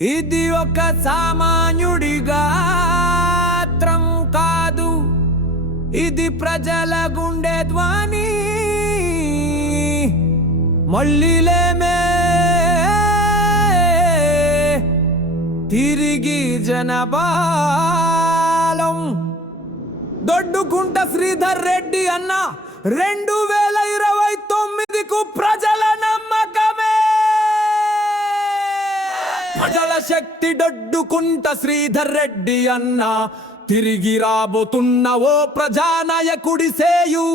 ఇది ఒక సామాన్యుడి గాత్రం కాదు. ఇది ప్రజల గుండె ధ్వని. మళ్ళీలేమే తిరిగి జనబాలం. దొడ్డుకుంట శ్రీధర్ రెడ్డి అన్న రెండు వేల ఇరవై తొమ్మిదికు ప్రజల నమ్మకం. ప్రజల శక్తి దొడ్డుకుంట శ్రీధర్ రెడ్డి అన్న. తిరిగి రాబోతున్న ఓ ప్రజానాయకుడి సేయు.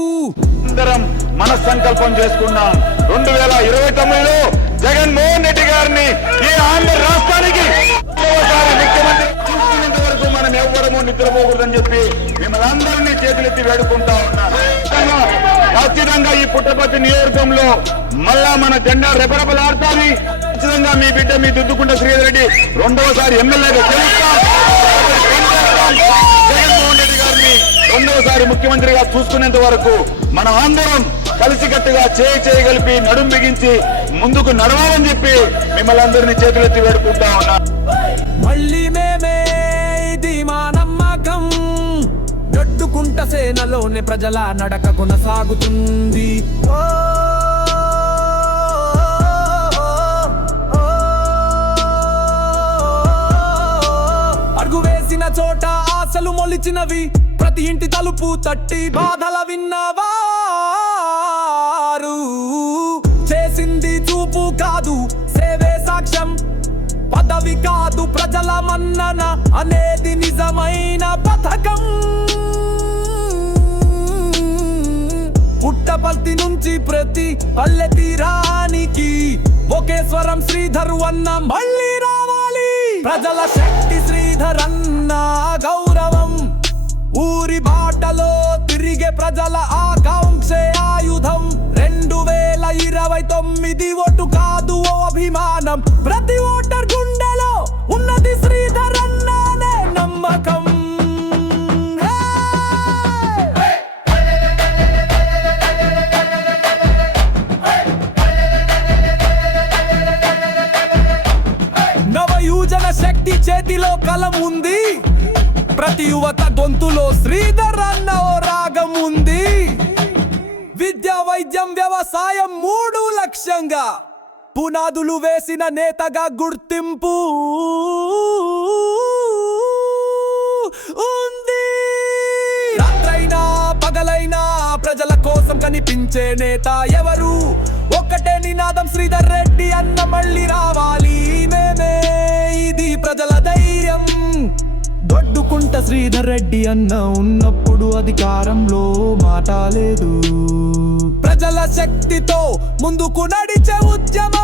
అందరం మనస్సంకల్పం చేసుకున్నాం. రెండు వేల ఇరవై తొమ్మిదిలో జగన్మోహన్ రెడ్డి గారిని ఈ ఆంధ్ర రాష్ట్రానికి ముఖ్యమంత్రి వరకు మనం ఎవ్వరము నిద్రపోకూడదని చెప్పి మిమ్మల్ని అందరినీ చేతులెత్తి వేడుకుంటా ఉన్నాను ఖచ్చితంగా ఈ పుట్టపర్తి నియోజకవర్గంలో మళ్ళా మన జెండా రెపరెపలాడుతుంది ఖచ్చితంగా మీ బిడ్డ మీ దుద్దుకుంట శ్రీధర్ రెడ్డి రెండవసారి ఎమ్మెల్యేగా గెలుస్తాం. జగన్మోహన్ రెడ్డి గారిని రెండవసారి ముఖ్యమంత్రిగా చూసుకునేంత వరకు మనం అందరం కలిసికట్టుగా చేయి చేయగలిపి నడుం బిగించి ముందుకు నడవాలని చెప్పి మిమ్మల్ని అందరినీ చేతులెత్తి వేడుకుంటా ఉన్నా మళ్ళీ మేమే దొడ్డుకుంట ప్రజల నడక కొనసాగుతుంది. ఓ, అడుగు వేసిన చోట ఆశలు మొలిచినవి. ప్రతి ఇంటి తలుపు తట్టి బాధల విన్నవారు. చేసింది చూపు కాదు సేవే సాక్ష్యం. పదవి కాదు ప్రజల మన్నన అనేది నిజమైన పథకం. పుట్టపర్తి నుంచి ప్రతి పల్లె తీరానికి ఒకే స్వరం శ్రీధర్ అన్న మళ్ళీ రావాలి. ప్రజల శక్తి శ్రీధర్ అన్న గౌరవం. ఊరి బాటలో తిరిగే ప్రజల ఆకాంక్షే ఆయుధం. రెండు వేల ఇరవై తొమ్మిది నవయూజన శక్తి చేతిలో కలం ఉంది. ప్రతి యువత గొంతులో శ్రీధర్ అన్న ఓ రాగం ఉంది. విద్య వైద్యం వ్యవసాయం మూడు లక్ష్యంగా. పునాదులు వేసిన నేతగా గుర్తింపు ఉంది. రాత్రైనా పగలైనా ప్రజల కోసం కనిపించే నేత ఎవరు? ఒక్కటే నినాదం శ్రీధర్ రెడ్డి అన్న శ్రీధర్ రెడ్డి అన్న ఉన్నప్పుడు అధికారంలో మాట లేదు. ప్రజల శక్తితో ముందుకు నడిచే ఉద్యమం